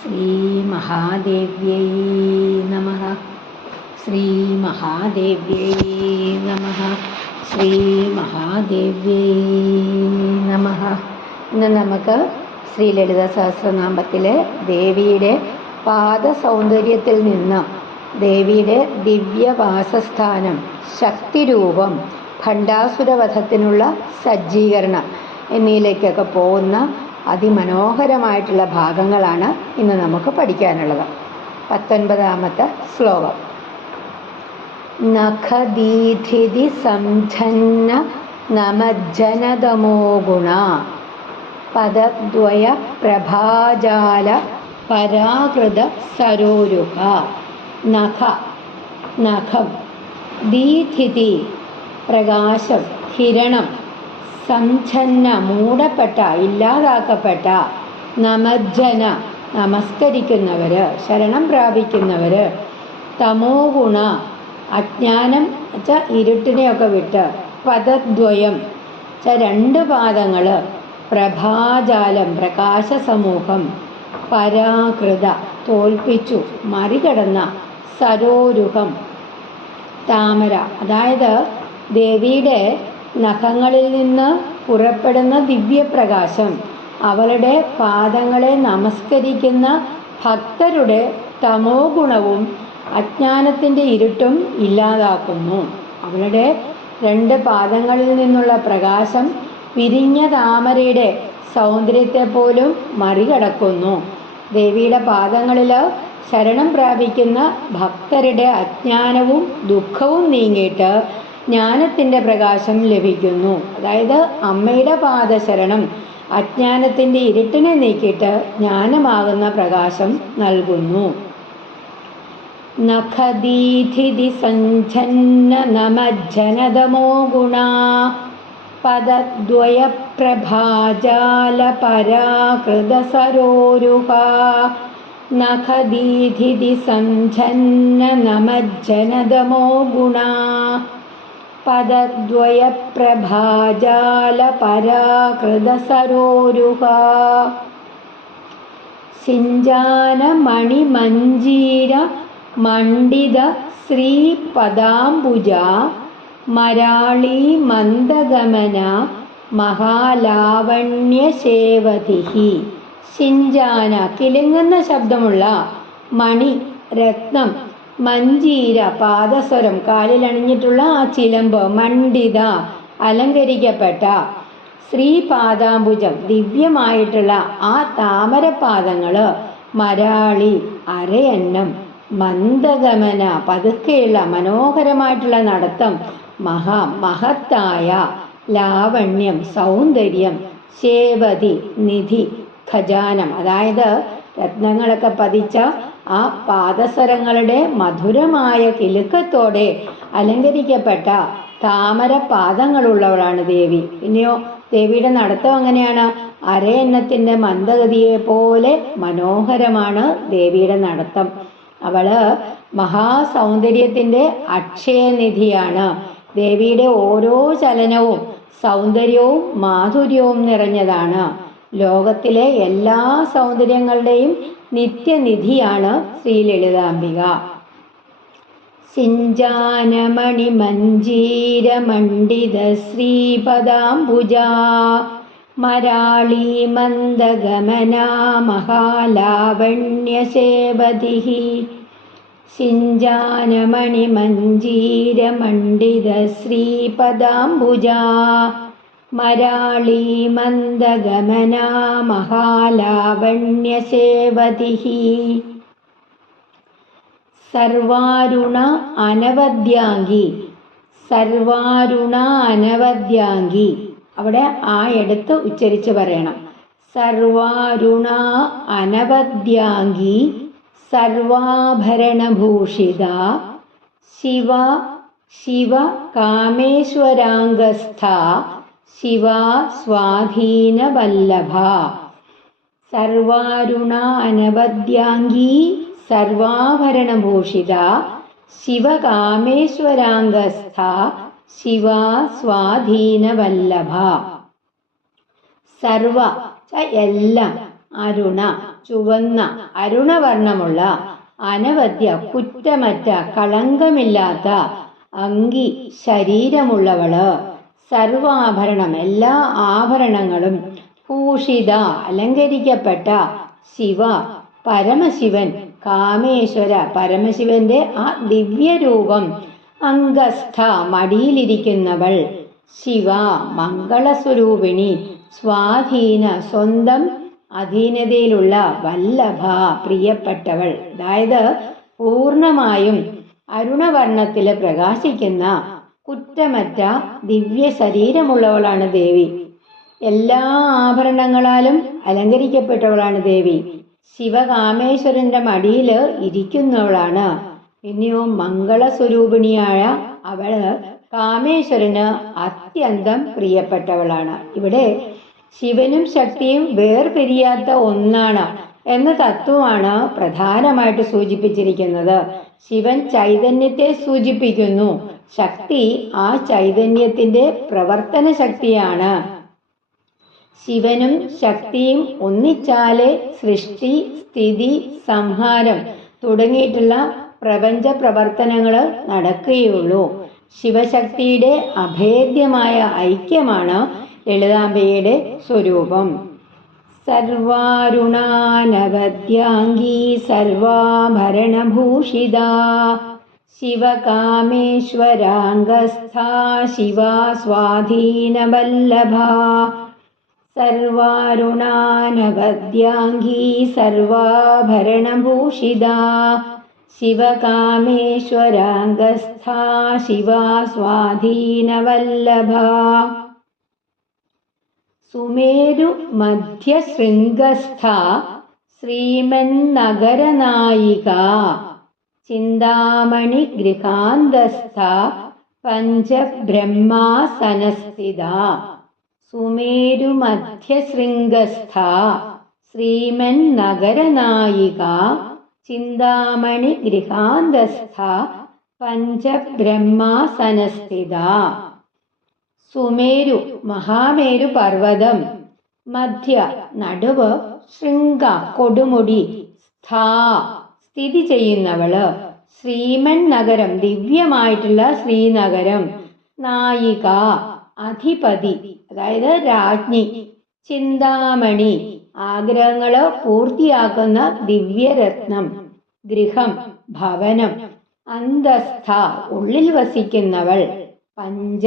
ശ്രീമഹാദേവ്യൈ നമഃ. ശ്രീമഹാദേവ്യൈ നമഃ. ശ്രീമഹാദേവ്യൈ നമഃ. ഇന്ന് നമുക്ക് ശ്രീ ലളിത സഹസ്രനാമത്തിലെ ദേവിയുടെ പാദസൗന്ദര്യത്തിൽ നിന്ന് ദേവിയുടെ ദിവ്യവാസസ്ഥാനം, ശക്തിരൂപം, ഭണ്ഡാസുരവധത്തിനുള്ള സജ്ജീകരണം എന്നിവയിലേക്കൊക്കെ പോകുന്ന അതിമനോഹരമായിട്ടുള്ള ഭാഗങ്ങളാണ് ഇന്ന് നമുക്ക് പഠിക്കാനുള്ളത്. 19ാമത്തെ ശ്ലോകം. നഖദീധിതി സംഛന്ന നമജ്ജനതമോ ഗുണ പദദ്വയ പ്രഭാജാല പരാകൃത സരോരുഹ. നഖ, നഖം, ദീധിതി പ്രകാശം, കിരണം, സംഛന്ന മൂടപ്പെട്ട, ഇല്ലാതാക്കപ്പെട്ട, നമജ്ജന നമസ്കരിക്കുന്നവര്, ശരണം പ്രാപിക്കുന്നവര്, തമോ ഗുണ അജ്ഞാനം വെച്ചാൽ ഇരുട്ടിനെയൊക്കെ വിട്ട്, പദദ്വയം വെച്ചാൽ 2 പാദങ്ങള്, പ്രഭാജാലം പ്രകാശ സമൂഹം, പരാകൃത തോൽപ്പിച്ചു മറികടന്ന, സരോരുഹം താമര, അതായത് ദേവിയുടെ നഖങ്ങളിൽ നിന്ന് പുറപ്പെടുന്ന ദിവ്യപ്രകാശം അവളുടെ പാദങ്ങളെ നമസ്കരിക്കുന്ന ഭക്തരുടെ തമോ ഗുണവും അജ്ഞാനത്തിൻ്റെ ഇരുട്ടും ഇല്ലാതാക്കുന്നു. അവളുടെ 2 പാദങ്ങളിൽ നിന്നുള്ള പ്രകാശം വിരിഞ്ഞ താമരയുടെ സൗന്ദര്യത്തെ പോലും മറികടക്കുന്നു. ദേവിയുടെ പാദങ്ങളിൽ ശരണം പ്രാപിക്കുന്ന ഭക്തരുടെ അജ്ഞാനവും ദുഃഖവും നീങ്ങിയിട്ട് ജ്ഞാനത്തിൻ്റെ പ്രകാശം ലഭിക്കുന്നു. അതായത് അമ്മയുടെ പാദശരണം അജ്ഞാനത്തിൻ്റെ ഇരുട്ടിനെ നീക്കിയിട്ട് ജ്ഞാനമാകുന്ന പ്രകാശം നൽകുന്നു. നഖദീധിതി സഞ്ഛന്ന നമജ്ജനതമോ ഗുണ പദദ്വയ പ്രഭാജാല പരാകൃത സരോരുഹ. നഖദീധിതി സഞ്ഛന്ന നമജ്ജനതമോ ഗുണ പദദ്വയ പ്രഭാജാല പരാകൃത സരോരുഹ. സിഞ്ചാന മണിമഞ്ജീര മണ്ഡിത ശ്രീപദാംബുജ മരാളി മന്ദഗമന മഹാലാവണ്യശേവതിഹി. സിഞ്ചാന കിലുങ്ങുന്ന ശബ്ദമുള്ള, മണി രത്നം, മഞ്ജീര പാദസ്വരം കാലിലണിഞ്ഞിട്ടുള്ള ആ ചിലമ്പ്, മണ്ഡിത അലങ്കരിക്കപ്പെട്ട, ശ്രീപാദാംബുജം ദിവ്യമായിട്ടുള്ള ആ താമരപാദങ്ങള്, മരാളി അരയന്നം, മന്ദഗമന പതുക്കെയുള്ള മനോഹരമായിട്ടുള്ള നടത്തം, മഹത്തായ ലാവണ്യം സൗന്ദര്യം, ശേവതി നിധി ഖജാനം, അതായത് രത്നങ്ങളൊക്കെ പതിച്ച ആ പാദസരങ്ങളുടെ മധുരമായ കിലുക്കത്തോടെ അലങ്കരിക്കപ്പെട്ട താമര പാദങ്ങളുള്ളവളാണ് ദേവി. പിന്നെയോ ദേവിയുടെ നടത്തം അങ്ങനെയാണ്. അരയന്നത്തിൻ്റെ മന്ദഗതിയെ പോലെ മനോഹരമാണ് ദേവിയുടെ നടത്തം. അവള് മഹാസൗന്ദര്യത്തിൻ്റെ അക്ഷയനിധിയാണ്. ദേവിയുടെ ഓരോ ചലനവും സൗന്ദര്യവും മാധുര്യവും നിറഞ്ഞതാണ്. ലോകത്തിലെ എല്ലാ സൗന്ദര്യങ്ങളുടെയും നിത്യനിധിയാണ് ശ്രീ ലളിതാംബിക. സിഞ്ചാനമണി മഞ്ജീര മണ്ഡിത ശ്രീപദാംബുജ മരാളി മന്ദഗമന മഹാലാവണ്യശേവതിഹി. സിഞ്ചാനമണി മഞ്ജീര മണ്ഡിത ശ്രീപദാംബുജ മരാളി മന്ദഗമന മഹാലാവണ്യശേവതിഹി. സർവാരുണ അനവദ്യാംഗി, സർവാരുണ അനവദ്യാംഗി, അവിടെ ആ എടുത്ത് ഉച്ചരിച്ച് പറയണം. സർവാരുണ അനവദ്യാംഗി സർവാഭരണഭൂഷിത ശിവ ശിവ കാമേശ്വരാംഗസ്ഥ ശിവ സ്വാധീനവല്ലഭ. സർവാരുണ അനവദ്യാംഗി സർവാഭരണഭൂഷിത ശിവകാമേശ്വരാംഗസ്ഥ ശിവ സ്വാധീനവല്ലഭ. സർവ എല്ലാം, അരുണ ചുവന്ന അരുണവർണ്ണമുള്ള അനവദ്യ കുറ്റമറ്റ കളങ്കമില്ലാത്ത അങ്കി ശരീരമുള്ളവള്, സർവാഭരണം എല്ലാ ആഭരണങ്ങളും, ഭൂഷിത അലങ്കരിക്കപ്പെട്ട, ശിവ പരമശിവൻ കാമേശ്വര പരമശിവന്റെ ആ ദിവ്യരൂപം, അംഗസ്ഥ മടിയിലിരിക്കുന്നവൾ, ശിവ മംഗളസ്വരൂപിണി, സ്വാധീന സ്വന്തം അധീനതയിലുള്ള, വല്ലഭ പ്രിയപ്പെട്ടവൾ. അതായത് പൂർണ്ണമായും അരുണവർണ്ണത്തില് പ്രകാശിക്കുന്ന കുറ്റമറ്റ ദിവ്യ ശരീരമുള്ളവളാണ് ദേവി. എല്ലാ ആഭരണങ്ങളാലും അലങ്കരിക്കപ്പെട്ടവളാണ് ദേവി. ശിവകാമേശ്വരന്റെ മടിയിൽ ഇരിക്കുന്നവളാണ്. പിന്നെയോ മംഗളസ്വരൂപിണിയായ അവള് കാമേശ്വരന് അത്യന്തം പ്രിയപ്പെട്ടവളാണ്. ഇവിടെ ശിവനും ശക്തിയും വേർപിരിയാത്ത ഒന്നാണ് എന്ന തത്വമാണ് പ്രധാനമായിട്ട് സൂചിപ്പിച്ചിരിക്കുന്നത്. ശിവൻ ചൈതന്യത്തെ സൂചിപ്പിക്കുന്നു, ശക്തി ആ ചൈതന്യത്തിന്റെ പ്രവർത്തന ശക്തിയാണ്. ശിവനും ശക്തിയും ഒന്നിച്ചാലേ സൃഷ്ടി, സ്ഥിതി, സംഹാരം തുടങ്ങിയിട്ടുള്ള പ്രപഞ്ച പ്രവർത്തനങ്ങൾ നടക്കുകയുള്ളൂ. ശിവശക്തിയുടെ അഭേദ്യമായ ഐക്യമാണ് ലളിതാംബയുടെ സ്വരൂപം. സർവാരുണാനവദ്യാംഗീ സർവാഭരണഭൂഷിത, ശിവകാമേശ്വരാംഗസ്ഥാ ശിവാ സ്വാധീനവല്ലഭ. സർവാരുണാനവദ്യാംഗീ സർവാഭരണഭൂഷിത, ശിവകാമേശ്വരാംഗസ്ഥാ ശിവാ സ്വാധീനവല്ലഭ. സുമേരു മധ്യശൃംഗസ്ഥ ശ്രീമന്നഗരനായിക, ചിന്താമണി ഗൃഹാന്തസ്ഥ പഞ്ചബ്രഹ്മാസനസ്ഥിത. സുമേരു മധ്യശൃംഗസ്ഥ ശ്രീമന്നഗരനായിക, ചിന്താമണി ഗൃഹാന്തസ്ഥ പഞ്ചബ്രഹ്മാസനസ്ഥിത. സുമേരു മഹാമേരു പർവ്വതം, മധ്യ നടുവ്, ശൃംഗ കൊടുമുടി, സ്ഥാ സ്ഥിതി ചെയ്യുന്നവള്, ശ്രീമൻ നഗരം ദിവ്യമായിട്ടുള്ള ശ്രീനഗരം, നായിക അധിപതി അതായത് രാജ്ഞി, ചിന്താമണി ആഗ്രഹങ്ങള് പൂർത്തിയാക്കുന്ന ദിവ്യരത്നം, ഗൃഹം ഭവനം, അന്തസ്ഥ ഉള്ളിൽ വസിക്കുന്നവൾ, പഞ്ച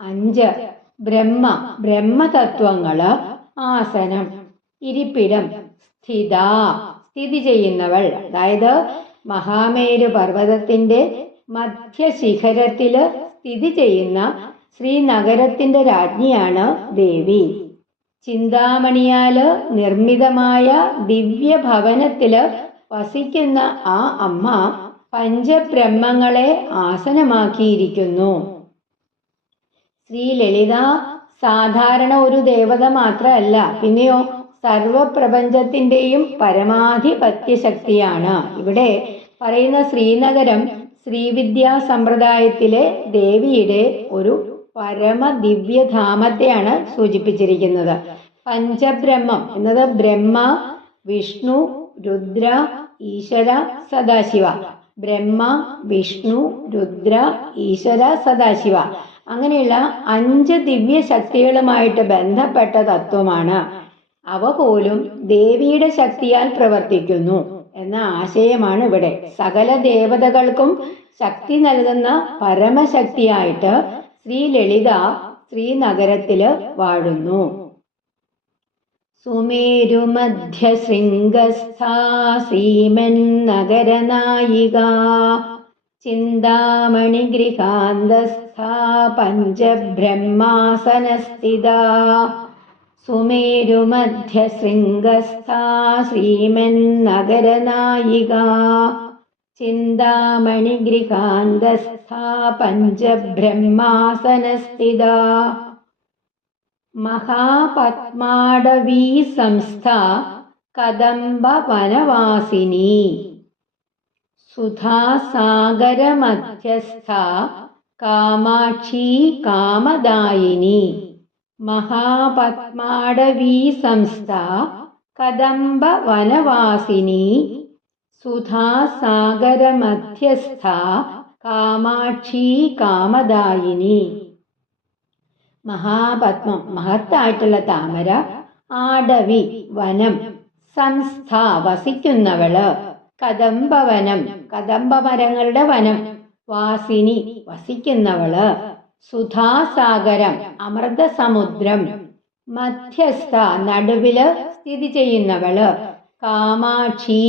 അഞ്ച്, ബ്രഹ്മ ബ്രഹ്മതത്വങ്ങള്, ആസനം ഇരിപ്പിടം, സ്ഥിത സ്ഥിതി ചെയ്യുന്നവൾ. അതായത് മഹാമേരു പർവ്വതത്തിന്റെ മധ്യശിഖരത്തില് സ്ഥിതി ചെയ്യുന്ന ശ്രീനഗരത്തിന്റെ രാജ്ഞിയാണ് ദേവി. ചിന്താമണിയാല് നിർമ്മിതമായ ദിവ്യഭവനത്തില് വസിക്കുന്ന ആ അമ്മ പഞ്ചബ്രഹ്മങ്ങളെ ആസനമാക്കിയിരിക്കുന്നു. ശ്രീ ലളിത സാധാരണ ഒരു ദേവത മാത്രമല്ല, പിന്നെയോ സർവപ്രപഞ്ചത്തിന്റെയും പരമാധിപത്യ ശക്തിയാണ്. ഇവിടെ പറയുന്ന ശ്രീനഗരം ശ്രീവിദ്യാ സമ്പ്രദായത്തിലെ ദേവിയുടെ ഒരു പരമദിവ്യധാമത്തെയാണ് സൂചിപ്പിച്ചിരിക്കുന്നത്. പഞ്ചബ്രഹ്മം എന്നത് ബ്രഹ്മ, വിഷ്ണു, രുദ്ര, ഈശ്വര, സദാശിവ. ബ്രഹ്മ, വിഷ്ണു, രുദ്ര, ഈശ്വര, സദാശിവ അങ്ങനെയുള്ള 5 ദിവ്യ ശക്തികളുമായിട്ട് ബന്ധപ്പെട്ട തത്വമാണ്. അവ പോലും ദേവിയുടെ ശക്തിയാൽ പ്രവർത്തിക്കുന്നു എന്ന ആശയമാണ് ഇവിടെ. സകല ദേവതകൾക്കും ശക്തി നൽകുന്ന പരമശക്തിയായിട്ട് ശ്രീ ലളിത ശ്രീനഗരത്തില് വാഴുന്നു. സുമേരു മധ്യശൃംഗസ്ഥാ ശ്രീമന്നഗരനായിക, ചിന്താമണി ഗൃഹാന്തസ്ഥാ പഞ്ചബ്രഹ്മാസനസ്ഥിത. സുമേരു മധ്യശൃംഗസ്ഥാ ശ്രീമന്നഗരനായിക, ചിന്താമണി ഗൃഹാന്തസ്ഥാ പഞ്ചബ്രഹ്മാസനസ്ഥിത. മഹാപത്മാടവീ സംസ്ഥ കദംബ വനവാസിനി, സുധാസാഗരമധ്യസ്ഥ കാമാക്ഷി കാമദായിനി. മഹാപത്മാടവീ സംസ്ഥ കദംബ വനവാസിനി സുധാസാഗരമധ്യസ്ഥ കാമാക്ഷി കാമദായിനി. മഹാപത്മം മഹത്തായിട്ടുള്ള താമര, ആടവി വനം, സംസ്ഥ വസിക്കുന്നവള്, കദംബവനം കദംബമരങ്ങളുടെ വനം, വാസിനി വസിക്കുന്നവള്, സുധാസാഗരം അമൃതസമുദ്രം, മധ്യസ്ഥ നടുവില് സ്ഥിതി ചെയ്യുന്നവള്, കാമാക്ഷി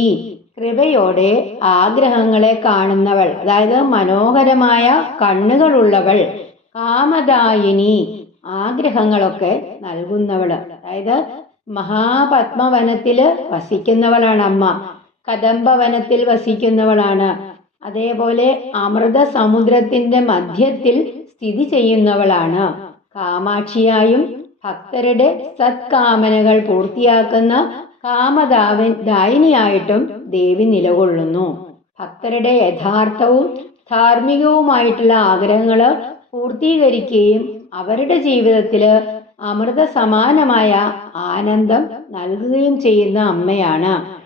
കൃപയോടെ ആഗ്രഹങ്ങളെ കാണുന്നവൾ, അതായത് മനോഹരമായ കണ്ണുകളുള്ളവൾ, കാമദായിനി ആഗ്രഹങ്ങളൊക്കെ നൽകുന്നവള്. അതായത് മഹാപത്മവനത്തില് വസിക്കുന്നവളാണ് അമ്മ, കദംബവനത്തിൽ വസിക്കുന്നവളാണ്. അതേപോലെ അമൃത സമുദ്രത്തിന്റെ മധ്യത്തിൽ സ്ഥിതി ചെയ്യുന്നവളാണ്. കാമാക്ഷിയായും ഭക്തരുടെ സത്കാമനകൾ പൂർത്തിയാക്കുന്ന കാമദായിനിയായിട്ടും ദേവി നിലകൊള്ളുന്നു. ഭക്തരുടെ യഥാർത്ഥവും ധാർമ്മികവുമായിട്ടുള്ള ആഗ്രഹങ്ങൾ പൂർത്തീകരിക്കുകയും അവരുടെ ജീവിതത്തില് അമൃത സമാനമായ ആനന്ദം നൽകുകയും ചെയ്യുന്ന അമ്മയാണ്.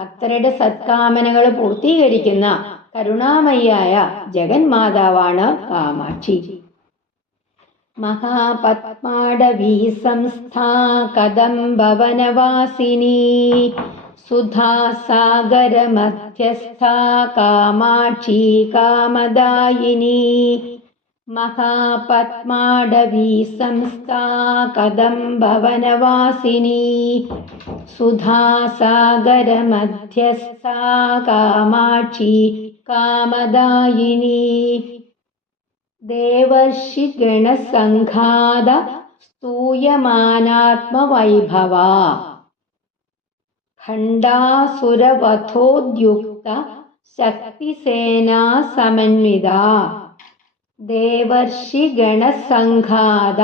ഭക്തരുടെ സത്കാമനകൾ പൂർത്തീകരിക്കുന്ന കരുണാമയിയായ ജഗന്മാതാവാണ് കാമാക്ഷി. മഹാപത്മാടവീ സംസ്ഥാ കദംബവനവാസിനി സുധാസാഗരമധ്യസ്ഥാ കാമാക്ഷി കാമദായിനി. മഹാപത്മാടവീ സംസ്ഥാ കദംബവനവാസിനി സുധാസാഗരമധ്യസ്ഥാ കാമാക്ഷി കാമദായിനി. ദേവർഷിഗണസംഘാത സ്തൂയമാനാത്മവൈഭവ ഖണ്ഡാസുരവധോദ്യുക്ത ശക്തിസേനാ സമന്വിത. ദേവർഷിഗണസംഘാത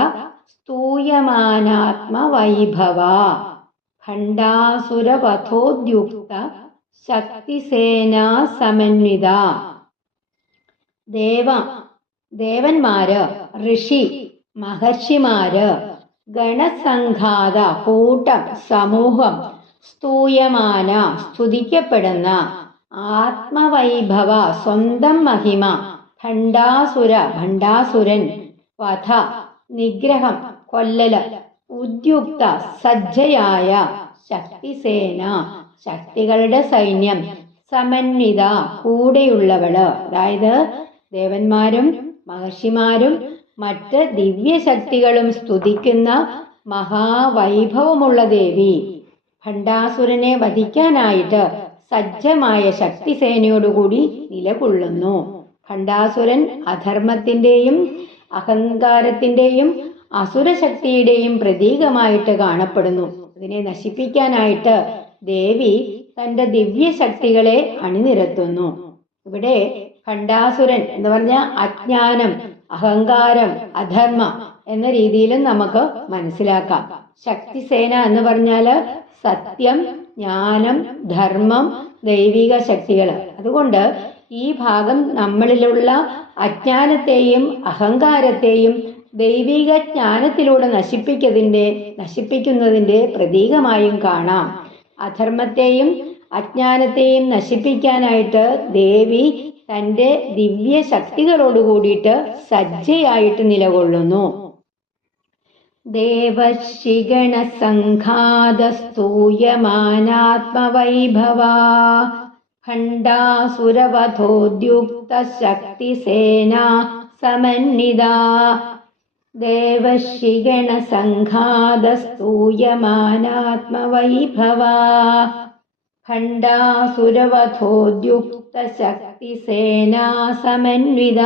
സ്തൂയമാനാത്മവൈഭവ ഖണ്ഡാസുരവധോദ്യുക്ത ശക്തിസേനാ സമന്വിത. ദേവന്മാര്, ഋഷി മഹർഷിമാര്, ഗണസംഘാത കൂട്ടം സമൂഹം, സ്തൂയമാന സ്തുതിക്കപ്പെടുന്ന, ആത്മവൈഭവ സ്വന്തം മഹിമ, ഭണ്ഡാസുരൻ, വധ നിഗ്രഹം കൊല്ലല്, ഉദ്യുക്ത സജ്ജയായ, ശക്തിസേന ശക്തികളുടെ സൈന്യം, സമന്വിത കൂടെയുള്ളവള്. അതായത് ദേവന്മാരും മഹർഷിമാരും മറ്റ് ദിവ്യശക്തികളും സ്തുതിക്കുന്ന മഹാവൈഭവമുള്ള ദേവി. ഭണ്ഡാസുരനെ വധിക്കാനായിട്ട് സജ്ജമായ ശക്തിസേനയോടുകൂടി നിലകൊള്ളുന്നു. ഭണ്ഡാസുരൻ അധർമ്മത്തിന്റെയും അഹങ്കാരത്തിന്റെയും അസുരശക്തിയുടെയും പ്രതീകമായിട്ട് കാണപ്പെടുന്നു. അതിനെ നശിപ്പിക്കാനായിട്ട് ദേവി തന്റെ ദിവ്യശക്തികളെ അണിനിരത്തുന്നു. ഇവിടെ ഭണ്ഡാസുരൻ എന്ന് പറഞ്ഞാൽ അജ്ഞാനം, അഹങ്കാരം, അധർമ്മം എന്ന രീതിയിലും നമുക്ക് മനസ്സിലാക്കാം. ശക്തിസേന എന്ന് പറഞ്ഞാല് സത്യം, ജ്ഞാനം, ധർമ്മം, ദൈവിക ശക്തികൾ. അതുകൊണ്ട് ഈ ഭാഗം നമ്മളിലുള്ള അജ്ഞാനത്തെയും അഹങ്കാരത്തെയും ദൈവിക ജ്ഞാനത്തിലൂടെ നശിപ്പിക്കുന്നതിന്റെ പ്രതീകമായും കാണാം. അധർമ്മത്തെയും അജ്ഞാനത്തെയും നശിപ്പിക്കാനായിട്ട് ദേവി തന്റെ ദിവ്യ ശക്തികളോട് കൂടിയിട്ട് സജ്ജയായിട്ട് നിലകൊള്ളുന്നു. ദേവശിഗണസംഘാതസ്തൂയമാനാത്മവൈഭവ ഖണ്ഡാസുരവധോദ്യുക്ത ശക്തിസേനാ സമന്വിത. ദേവശിഗണസംഘാതസ്തൂയമാനാത്മവൈഭവ ഖണ്ഡാസുരവധോദ്യുക്ത ശക്തിസേനാ സമന്വിത.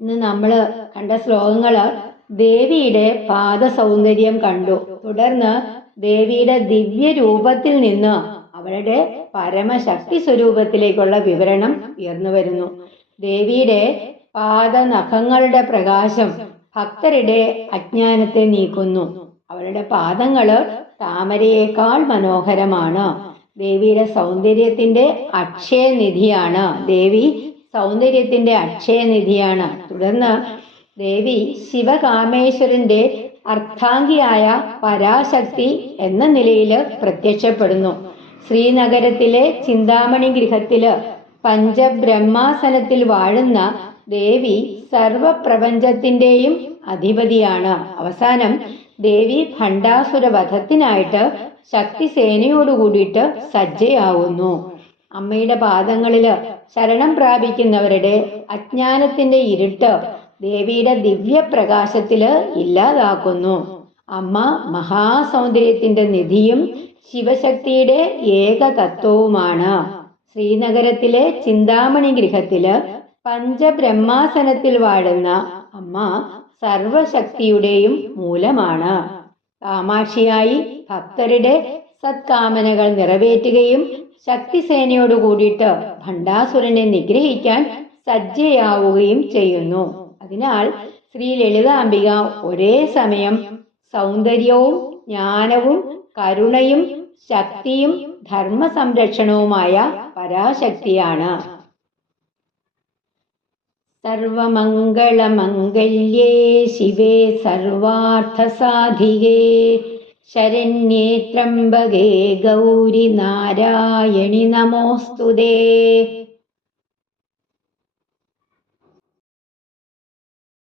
ഇന്ന് നമ്മള് കണ്ട ശ്ലോകങ്ങള് ദേവിയുടെ പാദസൗന്ദര്യം കണ്ടു. തുടർന്ന് ദേവിയുടെ ദിവ്യ രൂപത്തിൽ നിന്ന് അവളുടെ പരമശക്തി സ്വരൂപത്തിലേക്കുള്ള വിവരണം ഉയർന്നു വരുന്നു. ദേവിയുടെ പാദനഖങ്ങളുടെ പ്രകാശം ഭക്തരുടെ അജ്ഞാനത്തെ നീക്കുന്നു. അവളുടെ പാദങ്ങള് താമരയേക്കാൾ മനോഹരമാണ്. ദേവിയുടെ സൗന്ദര്യത്തിന്റെ അക്ഷയനിധിയാണ്. ദേവി സൗന്ദര്യത്തിന്റെ അക്ഷയനിധിയാണ്. തുടർന്ന് ദേവി ശിവകാമേശ്വരന്റെ അർത്ഥാംഗിയായ പരാശക്തി എന്ന നിലയിൽ പ്രത്യക്ഷപ്പെടുന്നു. ശ്രീനഗരത്തിലെ ചിന്താമണി ഗൃഹത്തില് പഞ്ചബ്രഹ്മാസനത്തിൽ വാഴുന്ന ദേവി സർവപ്രപഞ്ചത്തിന്റെയും അധിപതിയാണ്. അവസാനം ദേവി ഭണ്ഡാസുര വധത്തിനായിട്ട് ശക്തിസേനയോടുകൂടിയിട്ട് സജ്ജയാവുന്നു. അമ്മയുടെ പാദങ്ങളില് ശരണം പ്രാപിക്കുന്നവരുടെ അജ്ഞാനത്തിന്റെ ഇരുട്ട് ദേവിയുടെ ദിവ്യപ്രകാശത്തില് ഇല്ലാതാക്കുന്നു. അമ്മ മഹാസൗന്ദര്യത്തിന്റെ നിധിയും ശിവശക്തിയുടെ ഏകതത്വവുമാണ്. ശ്രീനഗരത്തിലെ ചിന്താമണി ഗൃഹത്തില് പഞ്ചബ്രഹ്മാസനത്തിൽ വാഴുന്ന അമ്മ സർവശക്തിയുടെയും മൂലമാണ്. കാമാക്ഷിയായി ഭക്തരുടെ സത്കാമനകൾ നിറവേറ്റുകയും ശക്തിസേനയോട് കൂടിയിട്ട് ഭണ്ഡാസുരനെ നിഗ്രഹിക്കാൻ സജ്ജയാവുകയും ചെയ്യുന്നു. അതിനാൽ ശ്രീ ലളിതാംബിക ഒരേ സമയം സൗന്ദര്യവും ജ്ഞാനവും കരുണയും ശക്തിയും ധർമ്മ സംരക്ഷണവുമായ പരാശക്തിയാണ്. സർവമംഗളമംഗല്യേ ശിവേ സർവാർത്ഥസാധികേ ശരണ്യേ ത്രംബകേ ഗൗരി നാരായണി നമോസ്തുതേ.